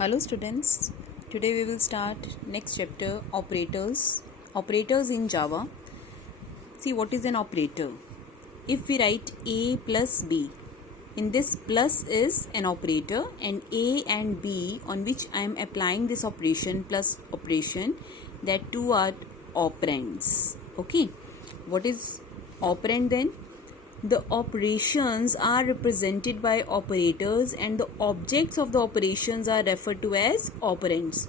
Hello students, today we will start next chapter operators. Operators in Java. See what is an operator. If we write A plus B, in this plus is an operator and A and B on which I am applying this operation plus operation, that two are operands. Okay, what is operand then? The operations are represented by operators and the objects of the operations are referred to as operands.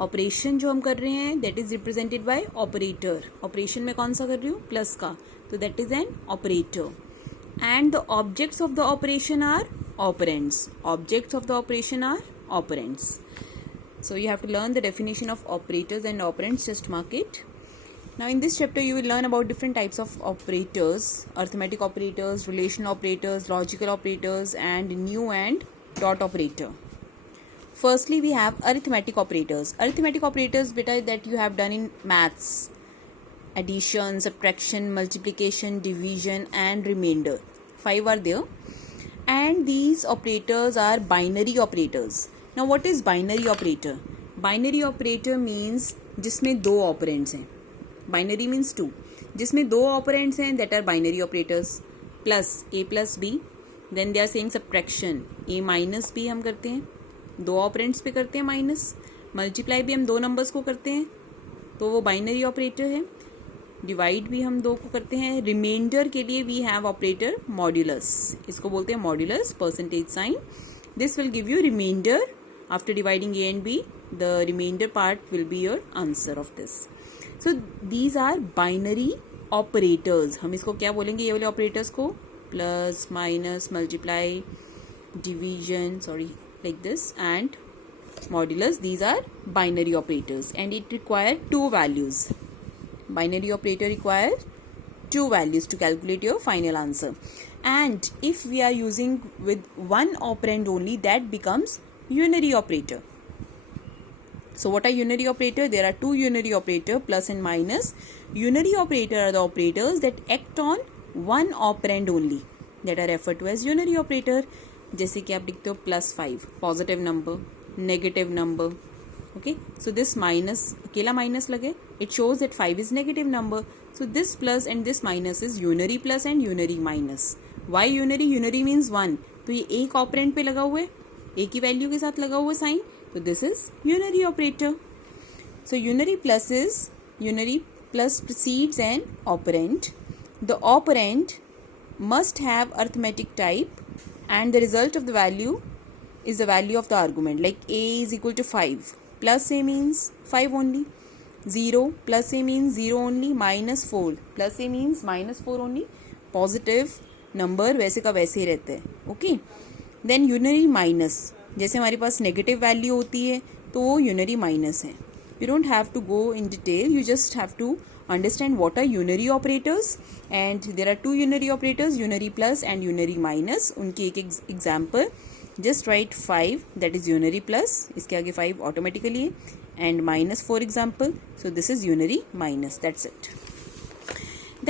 Operation जो हम कर रहे हैं that is represented by operator. Operation में कौन सा कर रही हूँ? प्लस का, तो that is an operator. And the objects of the operation are operands. Objects of the operation are operands. So you have to learn the definition of operators and operands. Just mark it. Now in this chapter you will learn about different types of operators: arithmetic operators, relational operators, logical operators, and new and dot operator. Firstly we have arithmetic operators. Arithmetic operators beta that you have done in maths: addition, subtraction, multiplication, division and remainder. 5 are there. And these operators are binary operators. Now what is binary operator? Binary operator means जिसमें दो operands हैं. Binary means two. जिसमें दो operands हैं that are binary operators. Plus A plus B, then they are saying subtraction A minus B हम करते हैं, दो ऑपरेंड्स पे करते हैं माइनस. मल्टीप्लाई भी हम दो नंबर्स को करते हैं तो वो बाइनरी ऑपरेटर है. डिवाइड भी हम दो को करते हैं. रिमाइंडर के लिए वी हैव ऑपरेटर मॉड्यूलस. इसको बोलते हैं modulus, percentage sign. This will give you remainder after dividing A and B. The remainder part will be your answer of this. So these are binary operators. हम इसको क्या बोलेंगे ये वाले operators को? Plus, minus, multiply, division, sorry, like this, and modulus. These are binary operators and it require two values. Binary operator require two values to calculate your final answer. And if we are using with one operand only, that becomes unary operator. So what are unary operator? There are two unary operator, plus and minus. Unary operator are the operators that act on one operand only, that are referred to as unary operator. जैसे कि आप लिखते हो +5, positive number, negative number. Okay, so this minus, अकेला minus लगे, it shows that 5 is negative number. So this plus and this minus is unary plus and unary minus. Why unary? Unary means 1. तो ये एक operand पे लगा हुआ है, एक ही वैल्यू के साथ लगा हुआ साइन, तो this is unary operator. So unary plus precedes an operand. The operand must have arithmetic type and the result of the value is the value of the argument. Like a is equal to 5. Plus a means 5 only. 0 plus a means 0 only. Minus 4 plus a means minus 4 only. Positive number वैसे का वैसे ही रहते हैं. Okay. Then unary minus, जैसे हमारे पास negative value होती है तो वो यूनरी माइनस है. You don't have to go in detail, you just have to understand what are unary operators. And there are two unary operators, unary plus and unary minus. उनकी एक example, just write 5, that is unary plus, इसके आगे 5 automatically है, and minus for example. So this is unary minus, that's it.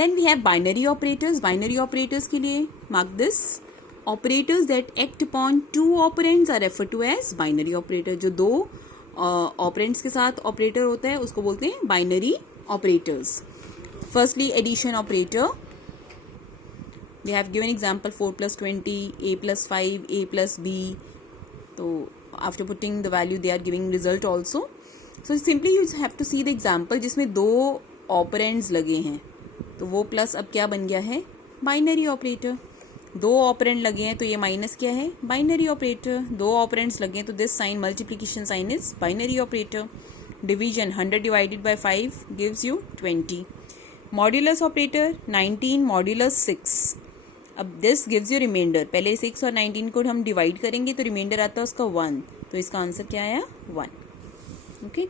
Then we have binary operators. Binary operators के लिए mark this. Operators that act upon two operands are referred to as binary operator. जो दो operands के साथ operator होता है उसको बोलते हैं binary operators. Firstly, addition operator. They have given example 4 plus 20, a plus 5, a plus b. So after putting the value they are giving result also. So simply you have to see the example जिसमें दो operands लगे हैं तो वो plus अब क्या बन गया है? Binary operator. दो ऑपरेंड लगे हैं तो ये माइनस क्या है? Binary operator. दो ऑपरेंड्स लगे हैं तो this sign, multiplication sign, is binary operator. Division 100 divided by 5 gives you 20. Modulus operator 19 modulus 6. अब दिस गिव्स यू रिमाइंडर. पहले 6 और 19 को हम डिवाइड करेंगे तो रिमाइंडर आता है उसका 1, तो इसका आंसर क्या आया? 1. Okay.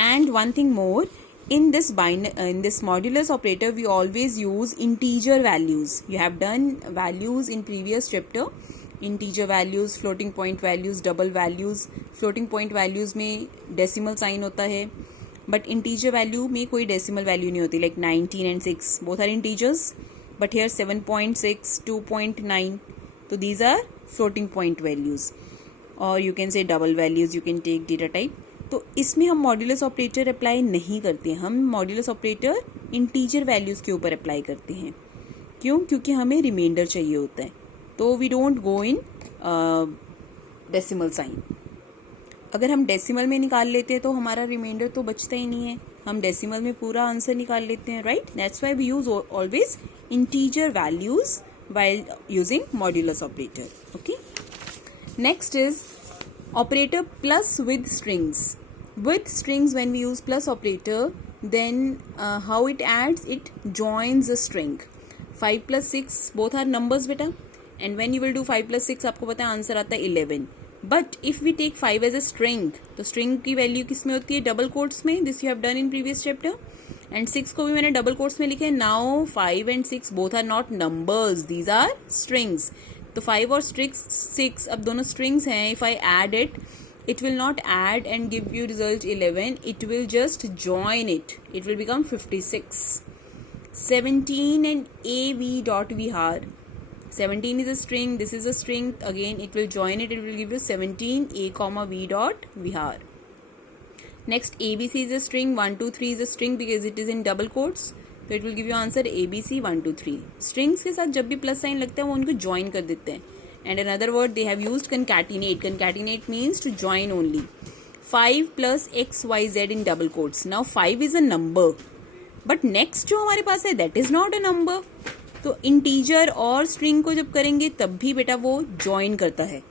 And one thing more, in this modulus operator we always use integer values. You have done values in previous chapter. Integer values, floating point values, double values. Floating point values में decimal sign होता है, but integer value में कोई decimal value नहीं होती. Like 19 and 6 both are integers, but here 7.6, 2.9, so these are floating point values. और you can say double values, you can take data type. तो इसमें हम मॉड्यूलस ऑपरेटर अप्लाई नहीं करते, हम मॉड्यूलस ऑपरेटर इंटीजर वैल्यूज के ऊपर अप्लाई करते हैं। क्यों? क्योंकि हमें रिमाइंडर चाहिए होता है, तो we don't go in decimal sign. अगर हम डेसिमल में निकाल लेते हैं तो हमारा रिमाइंडर तो बचता ही नहीं है, हम डेसिमल में पूरा आंसर निकाल लेते हैं, right? That's why we use always integer values while using modulus operator. Okay, next is operator plus with strings. With strings, when we use plus operator, then how it adds, it joins a string. 5 plus 6 both are numbers beta, and when you will do 5 plus 6 आपको पता है answer आता है 11. But if we take 5 as a string, तो string की value किस में होती है? डबल कोट्स में. This you have done in previous chapter. And 6 को भी मैंने डबल कोट्स में लिखे. Now 5 and 6 both are not numbers, these are strings. तो 5 और 6 अब दोनों स्ट्रिंग्स हैं. If I add it, it will not add and give you result 11, it will just join it will become 56. 17 and av dot vihar, 17 is a string, this is a string, again it will join it will give you 17 a comma v dot vihar. Next, abc is a string, 1 2 3 is a string because it is in double quotes, so it will give you answer abc 1 2 3. strings के साथ जब भी plus sign लगता है वो उनको join कर देते हैं. And another word they have used, concatenate. Concatenate means to join only. 5 plus xyz in double quotes. Now 5 is a number, but next जो हमारे पास है that is not a number. तो इंटीजर और स्ट्रिंग को जब करेंगे तब भी बेटा वो ज्वाइन करता है.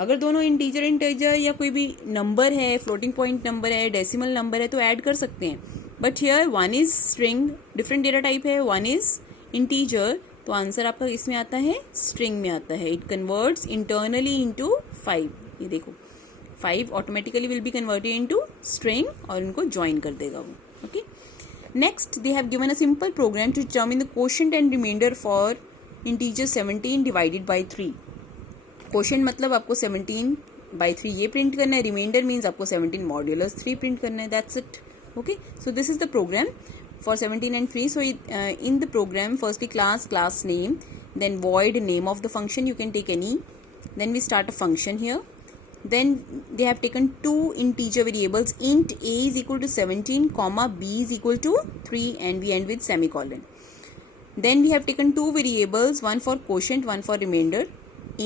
अगर दोनों इंटीजर या कोई भी नंबर है, फ्लोटिंग पॉइंट नंबर है, डेसिमल नंबर है, तो ऐड कर सकते हैं. But here one is string, different data type है, वन इज इंटीजर, तो आंसर आपका इसमें आता है स्ट्रिंग में आता है. It converts internally into 5. ये देखो 5 automatically will be converted into string और इनको ज्वाइन कर देगा वो. Okay, next they have given a simple program to determine the quotient and remainder for integer 17 divided by 3. Quotient मतलब आपको 17/3 ये प्रिंट करना है, रिमाइंडर मीन्स आपको 17 मॉड्यूलस 3 प्रिंट करना है. That's it. Okay, so this is the program for 17 and 3. So in the program, firstly class name, then void name of the function, you can take any. Then we start a function here. Then they have taken two integer variables, int a is equal to 17 comma b is equal to 3, and we end with semicolon. Then we have taken two variables, one for quotient, one for remainder,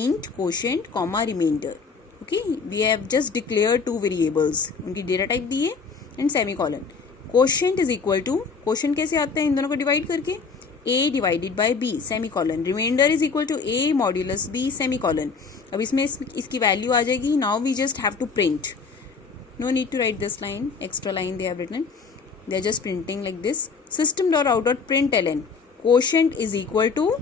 int quotient comma remainder. Okay, we have just declared two variables, उनकी data type दी है and semicolon. Quotient is equal to, quotient कैसे आता है इन दोनों को divide करके, a divided by b semicolon. Remainder is equal to a modulus b semicolon. अब इसमें इसकी वैल्यू आ जाएगी. Now we just have to print, no need to write this line, extra line they have written, they are just printing like this. System dot out dot print ln quotient is equal to,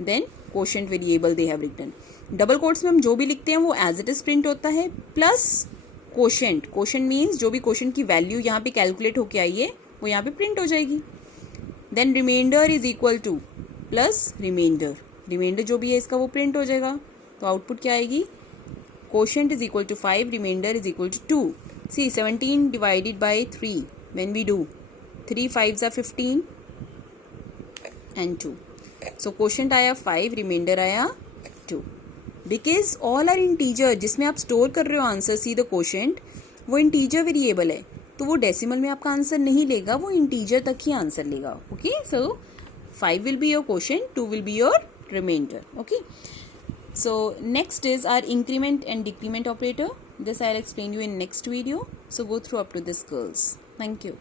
then quotient variable they have written. Double quotes में हम जो भी लिखते हैं वो as it is print होता है, plus quotient. Quotient means जो भी क्वोशंट की वैल्यू यहाँ पे कैलकुलेट होके आई है वो यहाँ पे प्रिंट हो जाएगी. Then remainder is equal to plus remainder, remainder जो भी है इसका वो प्रिंट हो जाएगा. तो आउटपुट क्या आएगी, quotient is equal to 5, remainder is equal to 2. See 17 divided by 3 when we do 3 5s are 15 and 2. So quotient आया 5, रिमाइंडर आया 2. बिकॉज ऑल आर इंटीजर, जिसमें आप स्टोर कर रहे हो आंसर, सी द क्वोशंट, वो इंटीजर वेरिएबल है, तो वो डेसिमल में आपका आंसर नहीं लेगा, वो इंटीजर तक ही आंसर लेगा. Okay, so 5 will be your quotient, 2 will be your remainder. Okay, so next is are increment and decrement operator. This I will explain you in next video, so go through up to this girls. Thank you.